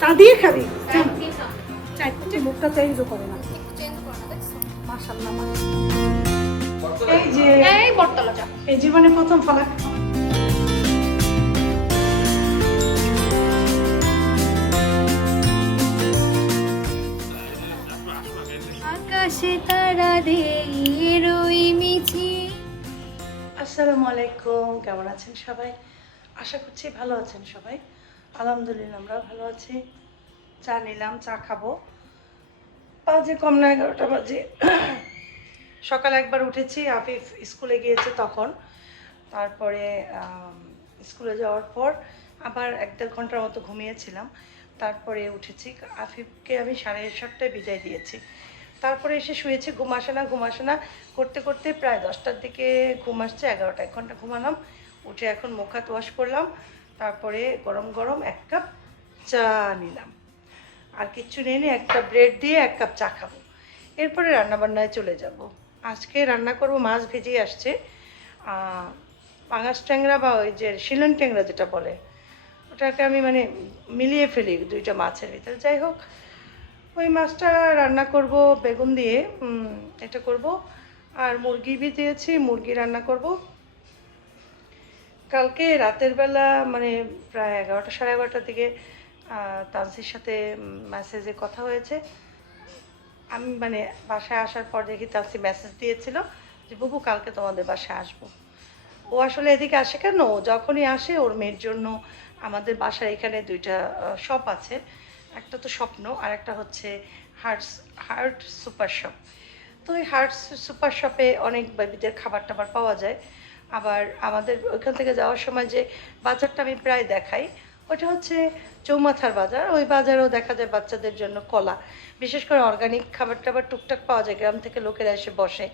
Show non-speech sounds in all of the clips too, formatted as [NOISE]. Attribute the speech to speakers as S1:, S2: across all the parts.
S1: তা দিয়ে খাবি।
S2: চাই
S1: মুখটা চেঞ্জও করে না
S2: একটু change করো না, দেখছ?
S1: মাশাল্লাহ এই যে
S2: এই বটতলা চা।
S1: এই জীবনে প্রথম ফলা
S2: আকাশে তারা রই মিছি।
S1: আসসালামু আলাইকুম কেমন আছেন সবাই? আশা করছি ভালো আছেন সবাই। আলহামদুলিল্লাহ, আমরা ভালো আছি। চা নিলাম, চা খাব। বাজে কম না এগারোটা বাজে। সকালে একবার উঠেছি, আফিফ স্কুলে গিয়েছে তখন। তারপরে স্কুলে যাওয়ার পর আবার এক দেড় ঘণ্টার মতো ঘুমিয়েছিলাম। তারপরে উঠেছি। আফিফকে আমি সাড়ে সাতটায় বিদায় দিয়েছি। তারপরে এসে শুয়েছি, ঘুম আসে না, ঘুম আসে না। করতে করতে প্রায় দশটার দিকে ঘুম আসছে, এগারোটা, এক ঘণ্টা ঘুমালাম। উঠে এখন মুখ হাত ওয়াশ করলাম। তারপরে গরম গরম এক কাপ চা নিলাম। আর কিচ্ছু নেই একটা ব্রেড দিয়ে এক কাপ চা খাব। এরপরে রান্নাবান্নায় চলে যাব। আজকে রান্না করব, মাছ ভেজেই আসছে। পাঙাশ ট্যাংরা বা ওই যে শিলন ট্যাংরা যেটা বলে, ওটাকে আমি মানে মিলিয়ে ফেলি দুইটা মাছের ভিতরে। যাই হোক, ওই মাছটা রান্না করব বেগুন দিয়ে। এটা করব। আর মুরগি বি দিয়েছি মুরগি রান্না করব। কালকে রাতের বেলা মানে প্রায় এগারোটা, সাড়ে এগারোটার দিকে তানসির সাথে মেসেজে কথা হয়েছে। আমি মানে বাসায় আসার পর দেখি তানসি মেসেজ দিয়েছিল যে, বুবু, কালকে তোমাদের বাসায় আসব। ও আসলে এদিকে আসে কেন? যখনই আসে, ওর মেয়ের জন্য আমাদের বাসার এখানে দুইটা শপ আছে। একটা তো স্বপ্ন, আর একটা হচ্ছে হার্টস হার্ট সুপার শপ তো ওই হার্ট সুপার শপে অনেক বেবিদের খাবার টাবার পাওয়া যায়। আবার আমাদের ওইখান থেকে যাওয়ার সময় যে বাজারটা আমি প্রায় দেখাই, ওটা হচ্ছে চৌমাথার বাজার। ওই বাজারেও দেখা যায় বাচ্চাদের জন্য কলা। বিশেষ করে অর্গানিক খাবার টাবার টুকটাক পাওয়া যায়, গ্রাম থেকে লোকেরা এসে বসে।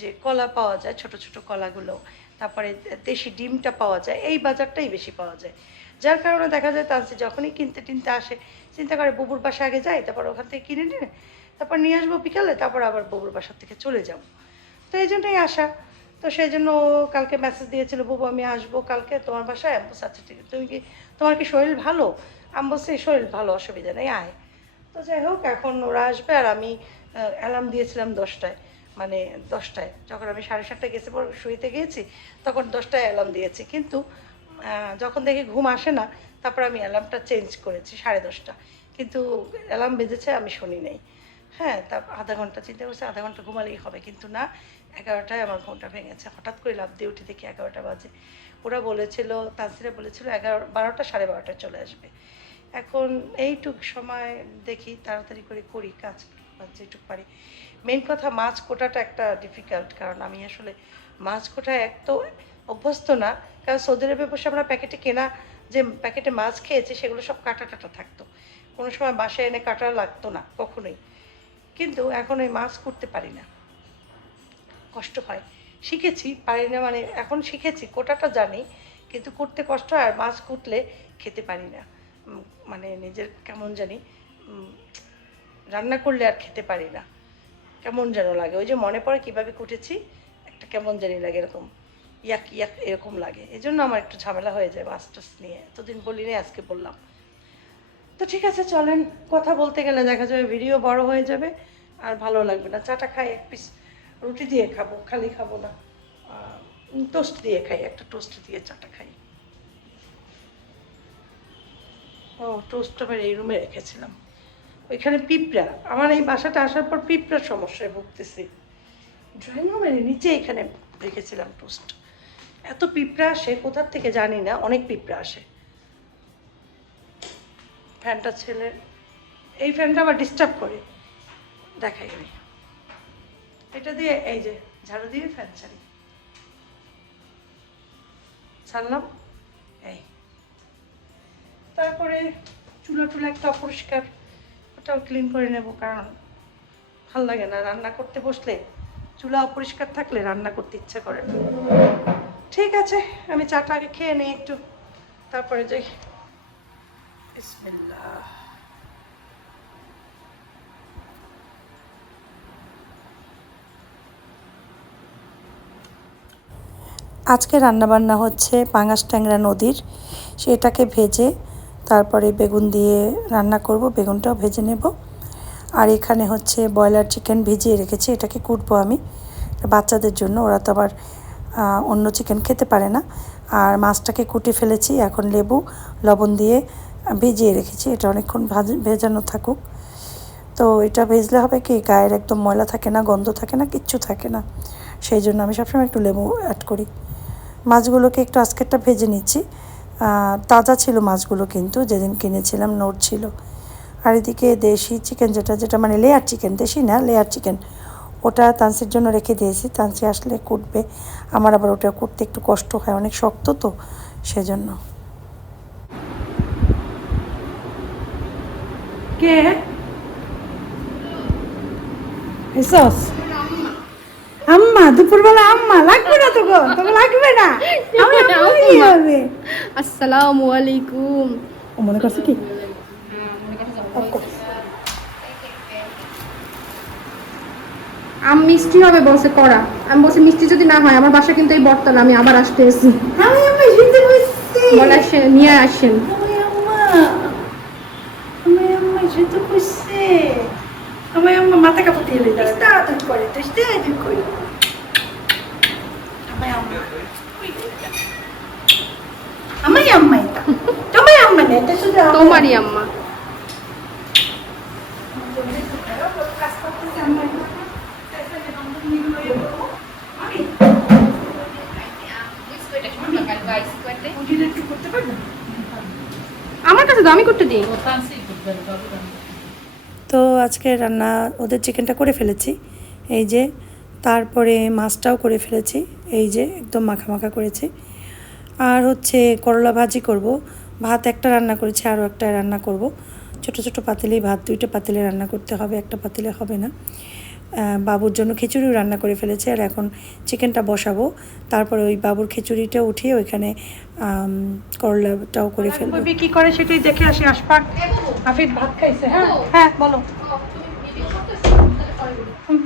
S1: যে কলা পাওয়া যায়, ছোট ছোট কলাগুলো। তারপরে দেশি ডিমটা পাওয়া যায়, এই বাজারটাই বেশি পাওয়া যায়। যার কারণে দেখা যায় তানসি যখনই কিনতে টিনতে আসে, চিন্তা করে বুবুর বাসা আগে যাই, তারপর ওখান থেকে কিনে নিয়ে, তারপর নিয়ে আসব বিকালে, তারপর আবার বুবুর বাসা থেকে চলে যাব। তো এই জন্যই আসা। তো সেই জন্য ও কালকে মেসেজ দিয়েছিল বুবু আমি আসব কালকে তোমার বাসায় আমি বলছি, আচ্ছা ঠিক আছে তুমি কি তোমার কি শরীর ভালো? আমি বলছি শরীর ভালো অসুবিধা নেই আয়। তো যাই হোক এখন ওরা আসবে আর আমি অ্যালার্ম দিয়েছিলাম দশটায় মানে দশটায়। যখন আমি সাড়ে সাতটায় গেছি পর শুইতে গিয়েছি তখন দশটায় অ্যালার্ম দিয়েছি। কিন্তু যখন দেখি ঘুম আসে না তারপর আমি অ্যালার্মটা চেঞ্জ করেছি সাড়ে দশটা। কিন্তু অ্যালার্ম বেজেছে আমি শুনি নাই। হ্যাঁ তা আধা ঘণ্টা চিন্তা করছি আধা ঘণ্টা ঘুমালেই হবে। কিন্তু না এগারোটায় আমার ঘুমটা ভেঙেছে। হঠাৎ করে লাভ দিয়ে উঠে দেখি এগারোটা বাজে। ওরা বলেছিল, তানসিরা বলেছিল, এগারো, বারোটা, সাড়ে বারোটায় চলে আসবে। এখন এইটুক সময় দেখি, তাড়াতাড়ি করে করি, কাজ যেটুক পারি। মেন কথা, মাছ কোটাটা একটা ডিফিকাল্ট কারণ আমি আসলে মাছ কোটায় এক তো অভ্যস্ত না। কারণ সৌদি আরবে বসে আমরা প্যাকেটে কেনা যে প্যাকেটে মাছ খেয়েছি, সেগুলো সব কাটা টাটা থাকতো। কোনো সময় বাসায় এনে কাটা লাগতো না, কখনোই। কিন্তু এখন ওই মাছ করতে পারি না। কষ্ট হয়। শিখেছি, পারি না মানে এখন শিখেছি, কোটাটা জানি, কিন্তু করতে কষ্ট হয় আর মাছ কুটলে খেতে পারি না। মানে নিজের কেমন জানি রান্না করলে আর খেতে পারি না। কেমন যেন লাগে। ওই যে মনে পড়ে কীভাবে কুটেছি, একটা কেমন জানি লাগে এরকম, ইয়াক ইয়াক এরকম লাগে। এই জন্য আমার একটু ঝামেলা হয়ে যায় মাছ টাছ নিয়ে। এতদিন বলিনি, আজকে বললাম। তো ঠিক আছে, চলেন, কথা বলতে গেলে দেখা যাবে, ভিডিও বড় হয়ে যাবে, আর ভালো লাগবে না। চাটা খাই, এক পিস রুটি দিয়ে খাব, খালি খাব না। টোস্ট দিয়ে খাই, একটা টোস্ট দিয়ে চাটা খাই। ও টোস্ট আবার এই রুমে রেখেছিলাম। ওইখানে পিঁপড়া, আমার এই বাসাটা আসার পর পিঁপড়ার সমস্যায় ভুগতেছি। ড্রয়িং রুমের নিচে এখানে রেখেছিলাম টোস্ট এত পিঁপড়া আসে কোথার থেকে জানি না, অনেক পিঁপড়া আসে। ফ্যানটা ছেলে, এই ফ্যানটা আবার ডিস্টার্ব করে। দেখাই আমি। এটা দিয়ে এই যে ঝাড়ু দিয়ে ফ্যান ছাড়ি। ছাড়লাম, এই। তারপরে চুলা টুলা একটা অপরিষ্কার, ওটাও ক্লিন করে নেব, কারণ ভালো লাগে না রান্না করতে বসলে। চুলা অপরিষ্কার থাকলে রান্না করতে ইচ্ছা করে না। ঠিক আছে, আমি চাটা আগে খেয়ে নিই একটু। তারপরে যাই। বিসমিল্লাহ।
S3: আজকে রান্নাবান্না হচ্ছে পাঙাশ ট্যাংরা নদীর। সেটাকে ভেজে
S1: তারপরে বেগুন দিয়ে রান্না করব, বেগুনটাও ভেজে নেব। আর এখানে হচ্ছে ব্রয়লার চিকেন ভিজিয়ে রেখেছি, এটাকে কুটবো আমি। বাচ্চাদের জন্য, ওরা তো আবার অন্য চিকেন খেতে পারে না। আর মাছটাকে কুটে ফেলেছি, এখন লেবু, লবণ দিয়ে ভিজিয়ে রেখেছি, এটা অনেকক্ষণ ভাজ, ভেজানো থাকুক। তো এটা ভেজলে হবে কি, গায়ের একদম ময়লা থাকে না, গন্ধ থাকে না, কিচ্ছু থাকে না। সেই জন্য আমি সবসময় একটু লেবু অ্যাড করি। মাছগুলোকে একটু আজকেরটা ভেজে নিচ্ছি। তাজা ছিল মাছগুলো কিন্তু, যেদিন কিনেছিলাম নোট ছিল। আর এদিকে দেশি চিকেন যেটা যেটা মানে লেয়ার চিকেন দেশি না লেয়ার চিকেন ওটা তানসির জন্য রেখে দিয়েছি। তানসি আসলে কুটবে, আমার আবার ওটা কুটতে একটু কষ্ট হয়, অনেক শক্ত তো, সেজন্য।
S4: কে? এসস আম্মা দুপুরবেলা আম্মা লাগবে না তো গো তোমার লাগবে না? আমি আম্মাই হবে
S5: আসসালামু আলাইকুম।
S4: ও মনে করছে কি?
S5: আম মিষ্টি হবে বলছে করা আমি বলছি মিষ্টি যদি না হয় আমার বাসা কিন্তু এই বটতলা আমি আবার আসতে এসেছি।
S4: আমি আম্মা শুনতে পাচ্ছি
S5: বলে আসেন নিয়ে আসেন।
S4: আমি আম্মা আমি আম্মা শুনতে আমি আম্মা মাথা কাপড় দিয়ে দিই তাড়াতাড়ি করে তুই তাড়াতাড়ি করে আমি আম্মা। আমি আম্মা এটা। তুমি আম্মা না এটা শুধু
S5: তোমারই আম্মা। আমার কাছে তো করতে দিই
S1: তো আজকে রান্না ওদের চিকেনটা করে ফেলেছি। এই যে, তারপরে মাছটাও করে ফেলেছি। এই যে, একদম মাখা করেছি। আর হচ্ছে করলা ভাজি করব। ভাত একটা রান্না করেছি, আরও একটা রান্না করব। ছোট ছোট পাতিলেই ভাত, দুইটা পাতিলে রান্না করতে হবে, একটা পাতিলে হবে না। বাবুর জন্য খিচুড়িও রান্না করে ফেলেছে। আর এখন চিকেনটা বসাবো। তারপরে ওই বাবুর খিচুড়িটা উঠিয়ে ওইখানে করলাটাও করে ফেলব।
S4: বেবি কি করে সেটাই দেখে আসি আশপাক হাফিজ ভাত খাইছে হ্যাঁ? হ্যাঁ বলো।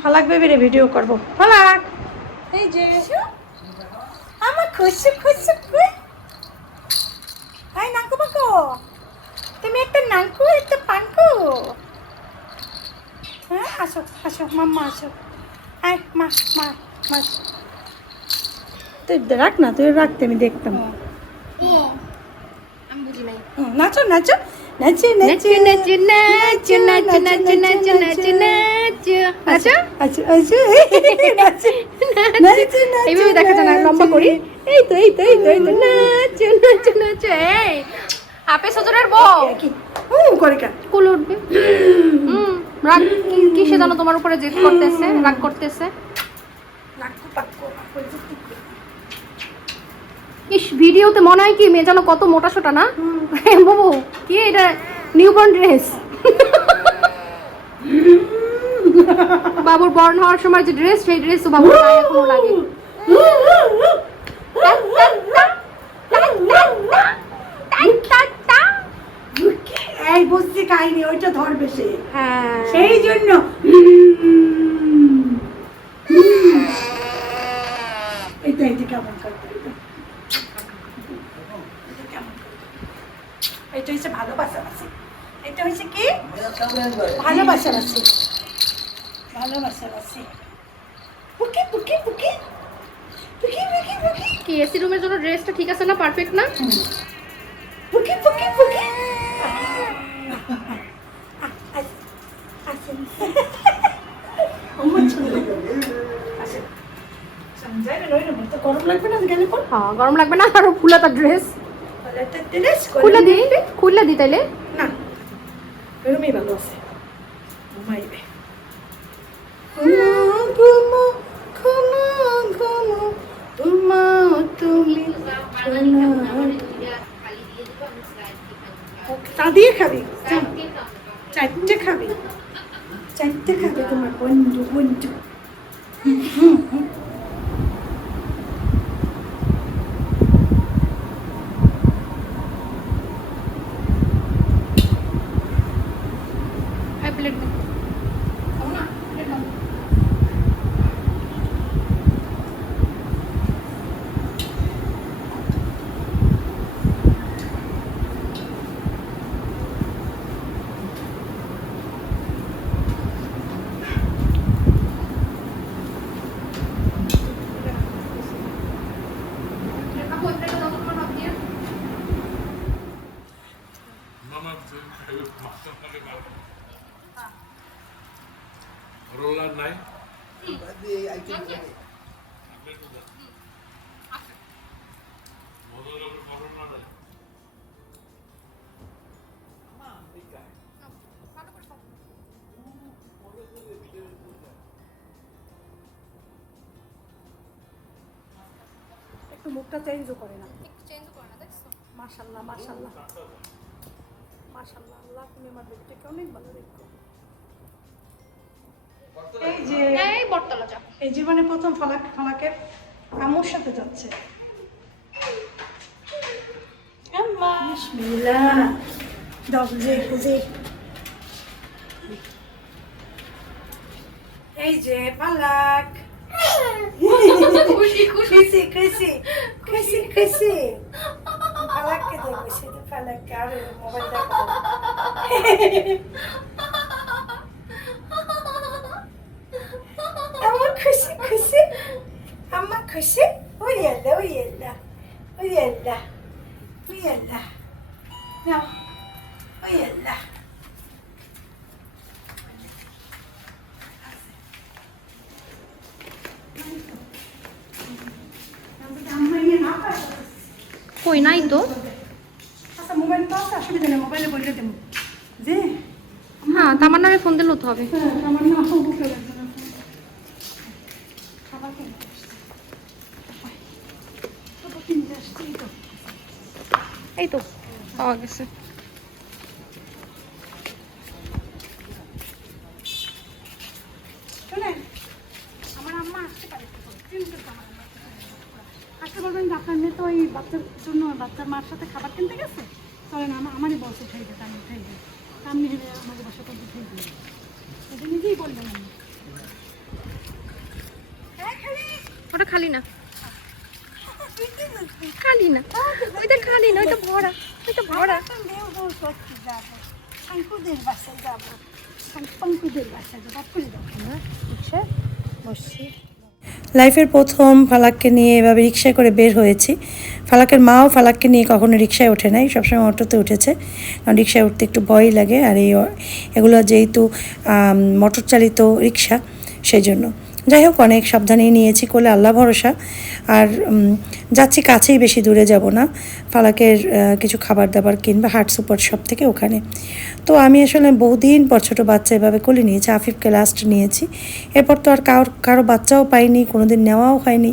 S4: ফালাক বেবিরে ভিডিও করব। ফালাক! এই যে। আমার খুশি খুশি খুশি। হাই নাকু বাকু তুমি একটা নাকু একটা পাঙ্কু। হ্যাঁ আসো আসো মাম্মা আসো আয় মা মা মা তুই রাখ না তুই রাখতে আমি দেখতাম নাচো নাচো নাচো
S5: নাচু নাচু নাচু নাচু নাচু নাচু নাচু নাচু আচ্ছা
S4: আচ্ছা আচ্ছা নাচো নাচো
S5: এইভাবে দেখা না লম্বা করি এই তো এই তো এই তো এই তো নাচু নাচু নাচু এই আপে সজরের বউ
S4: কি হুম করে কেন
S5: কুল উঠবে হুম রাগ, কিসে জানো তোমার উপরে জেদ করতেছে, রাগ করতেছে? ইস, ভিডিওতে মনে হয় কি, মেয়ে জানো কত মোটা সোটা না? বাবু, কি এটা নিউবর্ন ড্রেস বাবুর বর্ণ হওয়ার সময় যে ড্রেস সেই ড্রেস বাবুর লাগে।
S4: বুঝছি কাহিনী ওইটা ধরবে সে।
S5: হ্যাঁ।
S4: সেই জন্য এটা এটা কেমন করতে এটা? হচ্ছে ভালোবাসা বাসি এটা হচ্ছে কি? ভালোবাসা বাসি ভালোবাসা বাসি বুকি বুকি বুকি বুকি বুকি বুকি
S5: কি এসি রুমের জন্য ড্রেসটা ঠিক আছে না? পারফেক্ট না
S4: বুকি বুকি বুকি আসেন আমার ছোট আসেন যাই না নই না তো গরম লাগবে না গেলে পর
S5: হ্যাঁ গরম লাগবে না আরও ফুলা তার ড্রেস খুলে দি খুলে দি তাইলে।
S4: না এরমই ভালো আছে। ঘুমাইবে ঘুমো ঘুমো ঘুমো ঘুমো তুমি। তা দিয়ে খাবি। চারটে খাবি? চারটে খাবি তোমার বন্ধু বন্ধু।
S5: হ্যাঁ মুখটা চেঞ্জও করে না।
S2: একটু চেঞ্জ করে না দেখছ
S5: মাশাল্লাহ মাশাল্লাহ মাশাল্লাহ আল্লাহ তুমি আমার বেবিটাকে অনেক ভালো দেখো।
S4: এই যে
S2: এই বটতলা যা
S4: এই জীবনে প্রথম ফালাক ফালাকের সাথে যাচ্ছে। আম্মা। বিসমিল্লাহ। এই যে ফালাক।
S2: খুশি খুশি।
S4: খুশি খুশি ফালাককে দেখবে শুধু ফালাককে আর মোবাইল দেখা আমার খুশি খুশি। আমার খুশি। ওই আল্লাহ ওই আল্লাহ ওই আল্লাহ ওই আল্লাহ নাও ওই আল্লাহ
S2: কই নাই তো?
S4: আচ্ছা মোবাইল তো আছে অসুবিধা নেই মোবাইলে বলে দেবো। যে
S2: হ্যাঁ তামান্নারে ফোন দিলে তো হবে।
S4: হ্যাঁ, আমার নাম
S2: এই তো। পাওয়া গেছে
S5: শোনেন আমার আম্মা আসতে পারে কিন্তু আমার আম্মা আসতে পারে না। আসতে বলবেন যে আপনার মেয়ে তো ওই বাচ্চার জন্য বাচ্চার মার সাথে খাবার কিনতে গেছে? চলেন আমার আমারই বসে উঠাই দিতে আমি উঠাই দিই আমি হেলে আমাকে বসে করতে উঠাই দিই এটা নিজেই বললেন আমি। হ্যাঁ খালি।
S2: ওটা খালি না। [LAUGHS] খালি না। ওইটা খালি না ওইটা ভরা ওইটা ভরা।
S5: শঙ্কুদের বাসায় যাব। পঙ্কুদের বাসায় যাব। বুঝছে বসছি।
S1: লাইফের প্রথম ফালাককে নিয়ে এভাবে রিক্সায় করে বের হয়েছি। ফালাকের মাও ফালাককে নিয়ে কখনো রিক্সায় ওঠে নাই, সবসময় অটোতে উঠেছে। কারণ রিক্সায় উঠতে একটু ভয়ই লাগে আর এই, এগুলো যেহেতু মোটর চালিত রিক্সা, সেই জন্য। যাই হোক, অনেক সাবধানেই নিয়েছি কোলে আল্লাহ ভরসা। আর যাচ্ছি কাছেই, বেশি দূরে যাব না। ফালাকের কিছু খাবার দাবার কিনবে হার্ট সুপার শপ থেকে ওখানে। তো আমি আসলে বহুদিন পর ছোটো বাচ্চা এভাবে কোলে নিয়েছি, আফিফকে লাস্ট নিয়েছি। এরপর তো আর কারোর কারও বাচ্চাও পাইনি, কোনোদিন নেওয়াও হয়নি।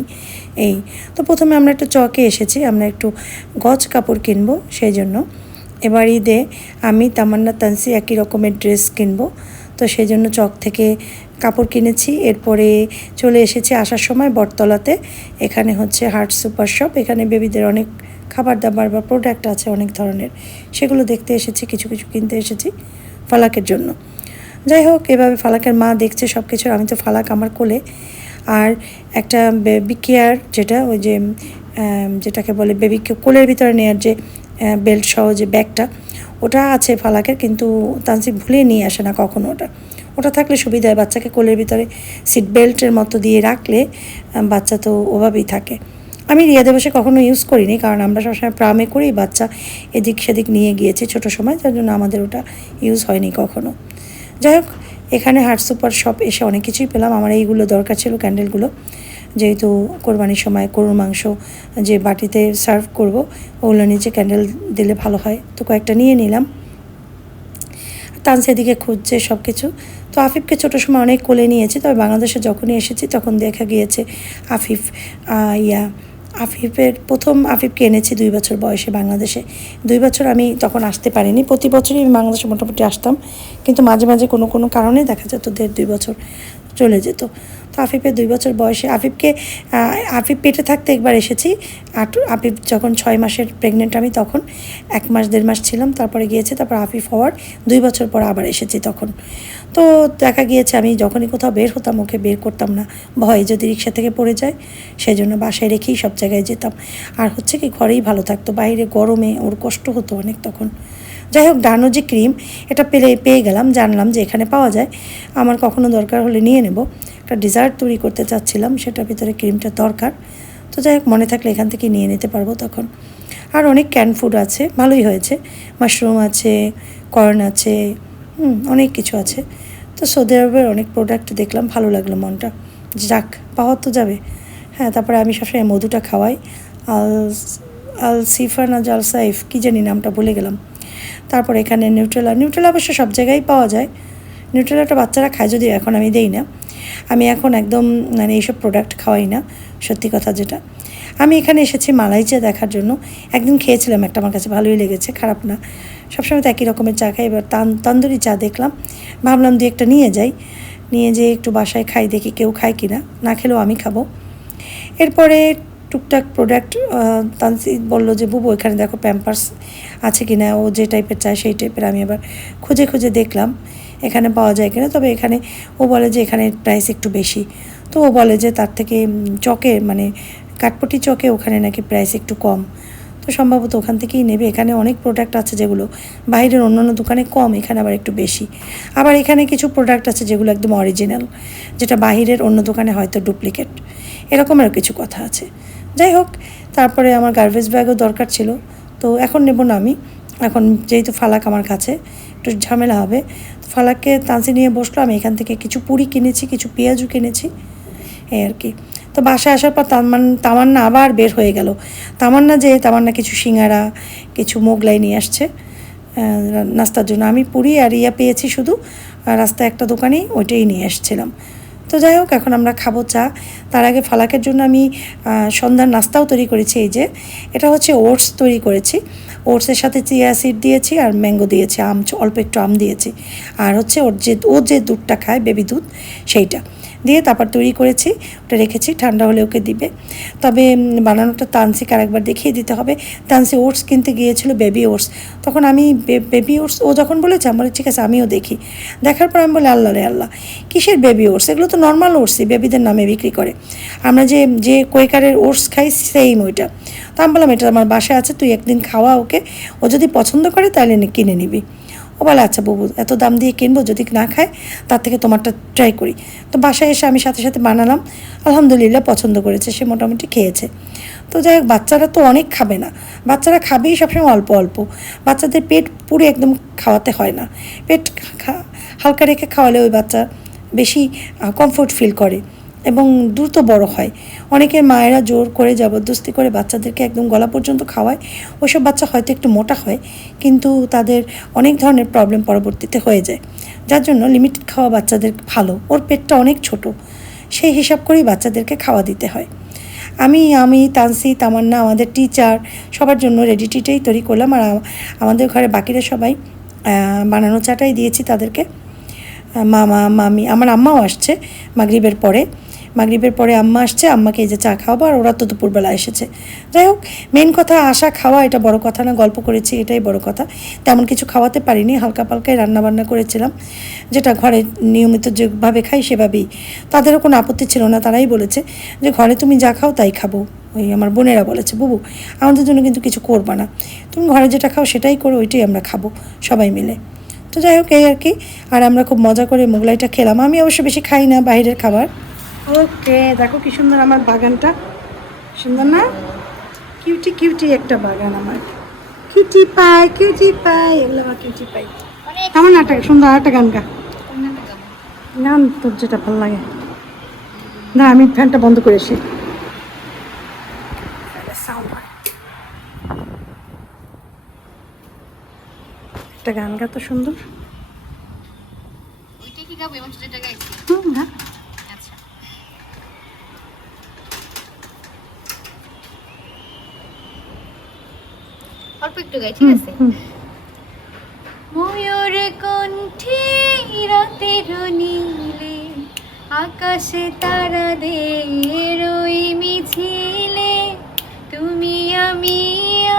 S1: এই, তো প্রথমে আমরা একটু চকে এসেছি, আমরা একটু গজ কাপড় কিনবো, সেই জন্য। এবার ঈদে আমি তামান্না, তানসি একই রকমের ড্রেস কিনবো। তো সেই জন্য চক থেকে কাপড় কিনেছি। এরপরে চলে এসেছি আসার সময় বটতলাতে। এখানে হচ্ছে হার্ট সুপার শপ। এখানে বেবিদের অনেক খাবার দাবার বা প্রোডাক্ট আছে অনেক ধরনের। সেগুলো দেখতে এসেছি, কিছু কিছু কিনতে এসেছি ফালাকের জন্য। যাই হোক, এভাবে ফালাকের মা দেখছে সব কিছু আমি তো ফালাক আমার কোলে। আর একটা বেবি কেয়ার যেটা ওই যে যেটাকে বলে বেবিকে কোলের ভিতরে নেওয়ার যে বেল্ট সহ যে ব্যাগটা ওটা আছে ফালাকের, কিন্তু তানসি ভুলে নিয়ে আসে না কখনো ওটা। ওটা থাকলে সুবিধা হয় বাচ্চাকে কোলের ভিতরে সিট বেল্টের মতো দিয়ে রাখলে বাচ্চা তো ওভাবেই থাকে। আমি রিয়াদে বসে কখনো ইউজ করিনি, কারণ আমরা সবসময় প্রামে করেই বাচ্চা এদিক সেদিক নিয়ে গিয়েছি ছোটো সময় যার জন্য আমাদের ওটা ইউজ হয়নি কখনো। যাই হোক, এখানে হার্ট সুপার শপ এসে অনেক কিছুই পেলাম। আমার এইগুলো দরকার ছিল ক্যান্ডেলগুলো যেহেতু কোরবানির সময় গরুর মাংস যে বাটিতে সার্ভ করব, ওগুলো নিচে ক্যান্ডেল দিলে ভালো হয়। তো কয়েকটা নিয়ে নিলাম। তানসি সেদিকে খুঁজছে সব কিছু তো আফিফকে ছোটো সময় অনেক কোলে নিয়েছে, তবে বাংলাদেশে যখনই এসেছি তখন দেখা গিয়েছে আফিফ ইয়া, আফিফের প্রথম আফিফকে এনেছি দুই বছর বয়সে বাংলাদেশে। দুই বছর আমি তখন আসতে পারিনি, প্রতি বছরই আমি বাংলাদেশে মোটামুটি আসতাম। কিন্তু মাঝে মাঝে কোনো কোনো কারণে দেখা যেত দেড় দুই বছর। চলে যেত। তো আফিফের দুই বছর বয়সে আফিফকে আফিফ পেটে থাকতে একবার এসেছি। আর আফিফ যখন ছয় মাসের প্রেগনেন্ট আমি তখন এক মাস, দেড় মাস ছিলাম, তারপরে গিয়েছে, তারপর আফিফ হওয়ার দুই বছর পর আবার এসেছি তখন। তো দেখা গিয়েছে আমি যখনই কোথাও বের হতাম, ওকে বের করতাম না। ভয় যদি রিক্সা থেকে পড়ে যায় সেই জন্য বাসায় রেখেই সব জায়গায় যেতাম। আর হচ্ছে কি, ঘরেই ভালো থাকতো। বাইরে গরমে ওর কষ্ট হতো অনেক তখন। যাই হোক ডানো যে ক্রিম এটা পেলে পেয়ে গেলাম জানলাম যে এখানে পাওয়া যায়। আমার কখনো দরকার হলে নিয়ে নেব। একটা ডিজার্ট তৈরি করতে চাচ্ছিলাম সেটার ভিতরে ক্রিমটা দরকার। তো যাই হোক মনে থাকলে এখান থেকে নিয়ে নিতে পারব তখন। আর অনেক ক্যান ফুড আছে ভালোই হয়েছে। মাশরুম আছে কর্ন আছে হুম, অনেক কিছু আছে। তো সৌদি আরবের অনেক প্রোডাক্ট দেখলাম ভালো লাগল মনটা। যাক পাওয়া তো যাবে। হ্যাঁ তারপরে আমি সবসময় মধুটা খাওয়াই। আল আল সিফা না জাল সাইফ কী জানি নামটা ভুলে গেলাম। তারপর এখানে নিউট্রেলা নিউট্রেলা অবশ্য সব জায়গায় পাওয়া যায়। নিউট্রেলাটা বাচ্চারা খায়, যদিও এখন আমি দেই না। আমি এখন একদম মানে এইসব প্রোডাক্ট খাওয়াই না, সত্যি কথা যেটা। আমি এখানে এসেছি মালাই চা দেখার জন্য। একদিন খেয়েছিলাম একটা, আমার কাছে ভালোই লেগেছে, খারাপ না। সবসময় তো একই রকমের চা খাই, এবার তান, তন্দুরি চা দেখলাম। ভাবলাম দু একটা নিয়ে যাই। নিয়ে যেয়ে একটু বাসায় খাই, দেখি কেউ খায় কি না না খেলেও আমি খাব। এরপরে টুকটাক প্রোডাক্ট তানসি বলল যে, বুবু, এখানে দেখো প্যাম্পার্স আছে কি না? ও যে টাইপের চায় সেই টাইপের আমি আবার খুঁজে খুঁজে দেখলাম। এখানে পাওয়া যায় কিনা? তবে এখানে ও বলে যে, এখানে প্রাইস একটু বেশি। তো ও বলে যে, তার থেকে চকে মানে কাঠপটি চকে, ওখানে নাকি প্রাইস একটু কম। তো সম্ভবত ওখান থেকেই নেবে। এখানে অনেক প্রোডাক্ট আছে যেগুলো বাইরের অন্যান্য দোকানে কম, এখানে আবার একটু বেশি। আবার এখানে কিছু প্রোডাক্ট আছে যেগুলো একদম অরিজিনাল যেটা বাইরের অন্য দোকানে হয়তো ডুপ্লিকেট এরকমের কিছু কথা আছে। যাই হোক, তারপরে আমার গার্বেজ ব্যাগও দরকার ছিল। তো এখন নেব না আমি। এখন যেহেতু ফালাক আমার কাছে, একটু ঝামেলা হবে। ফালাককে তাঁচি নিয়ে বসল, আমি এখান থেকে কিছু পুরি কিনেছি, কিছু পেঁয়াজও কিনেছি, এই আর কি। তো বাসায় আসার পর তামান, তামান্না আবার বের হয়ে গেল। তামান্না যে, তামান্না কিছু সিঙ্গারা, কিছু মোগলাই নিয়ে আসছে নাস্তার জন্য। আমি পুরি আর ইয়া পেয়েছি শুধু রাস্তায় একটা দোকানেই ওইটাই নিয়ে এসেছিলাম। তো যাই হোক, এখন আমরা খাব চা। তার আগে ফালাকের জন্য আমি সন্ধ্যার নাস্তাও তৈরি করেছি এই যে। এটা হচ্ছে ওটস তৈরি করেছি। ওটসের সাথে চিয়া সিড দিয়েছি আর ম্যাঙ্গো দিয়েছি, আম, অল্প একটু আম দিয়েছি। আর হচ্ছে ওর যে, ও যে দুধটা খায়, বেবি দুধ, সেইটা। দিয়ে তারপর তৈরি করেছি, ওটা রেখেছি, ঠান্ডা হলে ওকে দিবে। তবে বানানোটা তানসিকে আরেকবার দেখিয়ে দিতে হবে। তানসি ওটস কিনতে গিয়েছিল বেবি ওটস তখন আমি বেবি ওটস ও যখন বলেছে আমার ঠিক আছে, আমিও দেখি। দেখার পর আমি বলি, আল্লাহ রে আল্লাহ, কিসের বেবি ওটস এগুলো তো নর্মাল ওটসই বেবিদের নামে বিক্রি করে। আমরা যে যে কোয়েকারের ওটস খাই সেম ওইটা। তো আমি বললাম, এটা আমার বাসায় আছে, তুই একদিন খাওয়া ওকে। ও যদি পছন্দ করে, তাহলে কিনে নিবি। ও বলে আচ্ছা বাবু। এত দাম দিয়ে কিনবো, যদি না খায়, তার থেকে তোমারটা ট্রাই করি। তো বাসায় এসে আমি সাথে সাথে বানালাম। আলহামদুলিল্লাহ পছন্দ করেছে, সে মোটামুটি খেয়েছে। তো যাই হোক, বাচ্চারা তো অনেক খাবে না। বাচ্চারা খাবেই সবসময় অল্প অল্প। বাচ্চাদের পেট পুরো একদম খাওয়াতে হয় না। পেট হালকা রেখে খাওয়ালে ওই বাচ্চা বেশি কমফোর্ট ফিল করে। এবং দ্রুত বড় হয়। অনেকের মায়েরা জোর করে, জবরদস্তি করে বাচ্চাদেরকে একদম গলা পর্যন্ত খাওয়ায়। ওইসব বাচ্চা হয়তো একটু মোটা হয়, কিন্তু তাদের অনেক ধরনের প্রবলেম পরবর্তীতে হয়ে যায়। যার জন্য লিমিটেড খাওয়া বাচ্চাদের ভালো। ওর পেটটা অনেক ছোট। সেই হিসাব করেই বাচ্চাদেরকে খাওয়া দিতে হয়। আমি আমি, তানসি, তামান্না, আমাদের টিচার সবার জন্য রেডি টিটাই তৈরি করলাম। আর আমাদের ঘরে বাকিরা সবাই বানানো চাটাই দিয়েছি তাদেরকে। মামা, মামি, আমার আম্মাও আসছে মাগরিবের পরে। মাগরিবের পরে আম্মা আসছে, আম্মাকে এই যে চা খাওয়াবো আর ওরা তো দুপুরবেলা এসেছে। যাই হোক মেন কথা আসা খাওয়া এটা বড় কথা না, গল্প করেছি এটাই বড় কথা। তেমন কিছু খাওয়াতে পারিনি, হালকা পালকাই রান্নাবান্না করেছিলাম। যেটা ঘরে নিয়মিত যেভাবে খাই সেভাবেই। তাদেরও কোনো আপত্তি ছিল না, তারাই বলেছে যে ঘরে তুমি যা খাও তাই খাব। ওই আমার বোনেরা বলেছে, বুবু, আমাদের জন্য কিন্তু কিছু করবা না। তুমি ঘরে যেটা খাও সেটাই করো, ওইটাই আমরা খাব, সবাই মিলে। তো যাই হোক, এই আর কি। আর আমরা খুব মজা করে মোগলাইটা খেলাম। আমি অবশ্য বেশি খাই না বাইরের খাবার। ওকে, দেখো কি সুন্দর আমার বাগানটা। সুন্দর না? কিউটি কিউটি একটা বাগান আমার। কিউটি পাই কিউটি পাই এগুলো আমার কিউটি পাই কেমন একটা সুন্দর একটা গান গা। গান তোর যেটা ভালো লাগে। না, আমি ফ্যানটা বন্ধ করেছি একটা গান গা তো সুন্দর।
S2: ওইটা কি গাবো? যেটা গাইছি
S1: হুম হ্যাঁ
S2: আচ্ছা অল্প একটু গাই ঠিক আছে? ময়ূর কণ্ঠে রাতের নীলে আকাশে তারা দের ওই মিছিলে তুমি আমি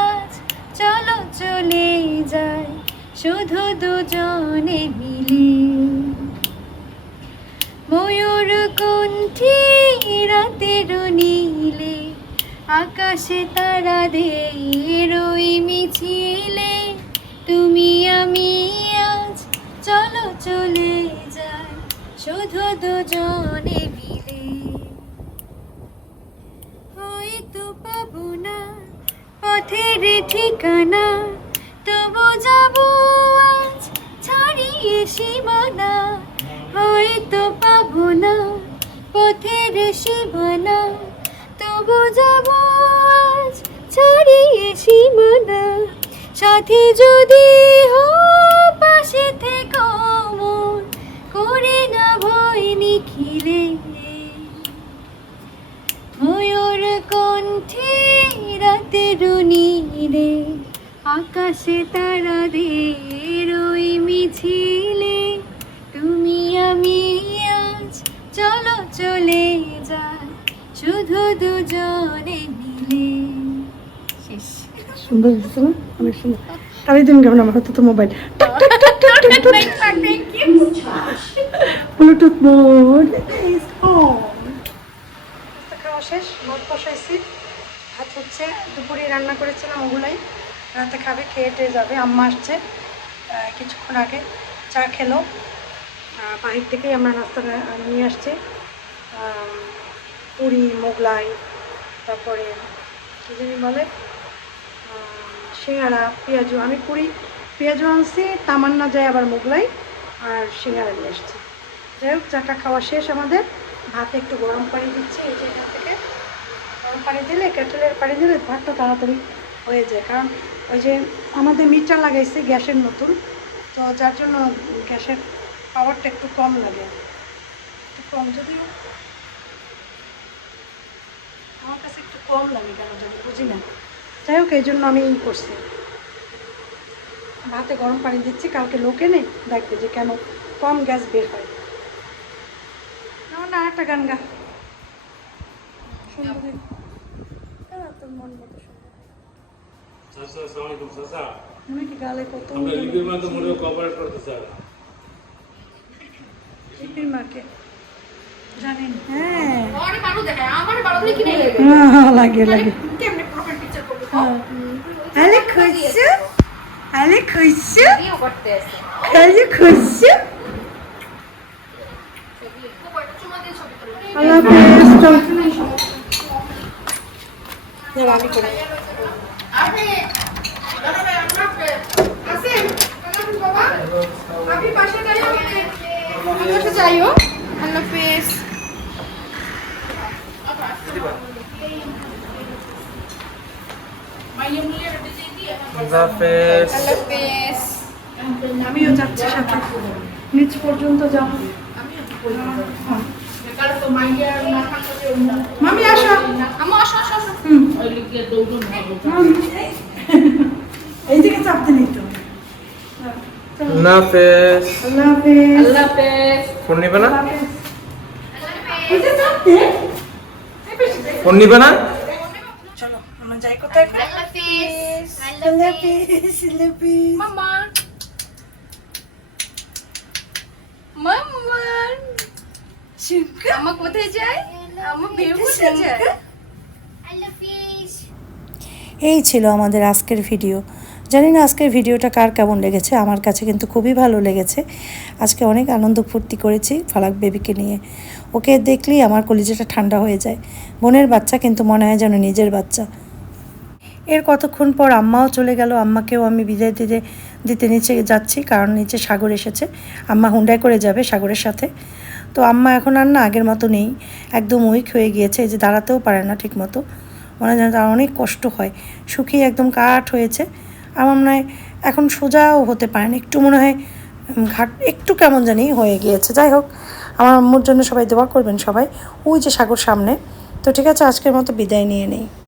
S2: আজ চলো চলে যাই শুধু দুজনে মিলে। ময়ূর কণ্ঠে রাতের নীলে আকাশে তারা দের ওই মিছিলে, তুমি আমি আজ চলো চলে যাই, শুধু দুজনে মিলে। হয়তো পাবো না পথের ঠিকানা, তবু যাব আজ ছাড়িয়ে সীমানা। হয়তো পাবো না পথের সীমানা। আজ ছাড়িয়ে সীমানা সাথে যদি হো পাশে থেকে মন, করে না ভয় নিখিলে। ময়ূর কণ্ঠে রাতের নীরে আকাশে তারাদের ওই মিছিলে। তুমি আমি আজ চলো চলে শুধু দুজনে মিলে। শেষ।
S4: সুন্দর দিচ্ছে না অনেক সুন্দর। তাহলে দিন কেমন? আমার হাতে তো মোবাইল ব্লুটুথ মোড খাওয়া শেষ ভাত বসাইছি। ভাত হচ্ছে দুপুরে রান্না করেছিলাম ওগুলাই। রাতে খাবে খেয়ে টেয়ে যাবে আম্মা আসছে। কিছুক্ষণ আগে চা খেলো। বাহির থেকেই আমরা নাস্তা নিয়ে আসছি। পুরি, মোগলাই, তারপরে কী জানি বলে? সিঙ্গারা, পেঁয়াজু। আমি পুরি, পেঁয়াজু আনছি, তামান্না যায় আবার মোগলাই আর সিঙ্গারা নিয়ে এসছি। যাই হোক, চাটা খাওয়া শেষ আমাদের। ভাতে একটু গরম পানি দিচ্ছি, এই যে এখান থেকে। গরম পানি দিলে, কেটেলের পানি দিলে ভাতটা তাড়াতাড়ি হয়ে যায়। কারণ ওই যে আমাদের মিটার লাগাইছে গ্যাসের নতুন, তো যার জন্য গ্যাসের পাওয়ারটা একটু কম লাগে। একটু কম, যদিও আমার কাছে একটু কম লাগে কেন বুঝি না। যাই হোক এই জন্য আমি ই করছি। ভাতে গরম পানি দিচ্ছি কালকে লোকে নেই দেখবে যে কেন কম গ্যাস বের হয়। না গান গা। তোর মন মতো কি গালে কত জানেন। হ্যাঁ হ্যাঁ, হ্যাঁ, লাগে লাগে।
S2: পিকচার করব?
S4: আলে খুশি আলে খুশি আলে খুশি আল্লাহ আমি করি
S2: আপনি বাবা। পাশে যাইও আল্লাহ হাফেজ।
S6: হাফেজ।
S4: আমিও যাচ্ছি সাথে। নিচ পর্যন্ত যাব মামি আসো।
S2: আমু আসো আসো আসো।
S4: এইদিকে চাপতে নিত
S6: হাফেজ।
S4: আল্লাহ হাফেজ।
S2: আল্লাহ হাফেজ।
S6: ফোন নিবে না?
S4: এই যে চাপতে
S6: ফোন নিবে না?
S4: চলো আমরা যাই কোথায় এখন?
S2: আল্লাহ হাফেজ
S4: আল্লাহ হাফেজ আল্লাহ হাফেজ
S2: মামা মামা আমা কোথায় যায়? আমা বের কোথায় যায়?
S1: এই ছিল আমাদের আজকের ভিডিও। জানি না আজকের ভিডিওটা কার কেমন লেগেছে আমার কাছে কিন্তু খুবই ভালো লেগেছে। আজকে অনেক আনন্দ ফুর্তি করেছি ফালাক বেবিকে নিয়ে। ওকে দেখলেই আমার কলিজাটা ঠান্ডা হয়ে যায়। বোনের বাচ্চা কিন্তু মনে হয় যেন নিজের বাচ্চা। এর কতক্ষণ পর আম্মাও চলে গেল। আম্মাকেও আমি বিদায় দিতে দিতে নিচে যাচ্ছি কারণ নিচে সাগর এসেছে। আম্মা হুন্ডায় করে যাবে সাগরের সাথে। তো আম্মা এখন আর না আগের মতো নেই। একদম উইক হয়ে গিয়েছে। যে দাঁড়াতেও পারে না ঠিক মতো মনে হয় তার অনেক কষ্ট হয়। সুখী একদম কাঠ হয়েছে। আমার মনে হয় এখন সোজাও হতে পারে না একটু মনে হয় ঘাট, একটু কেমন জানি হয়ে গিয়েছে। যাই হোক আমার আম্মুর জন্য সবাই দোয়া করবেন সবাই। ওই যে সাগর সামনে। তো ঠিক আছে, আজকের মতো বিদায় নিয়ে নেই।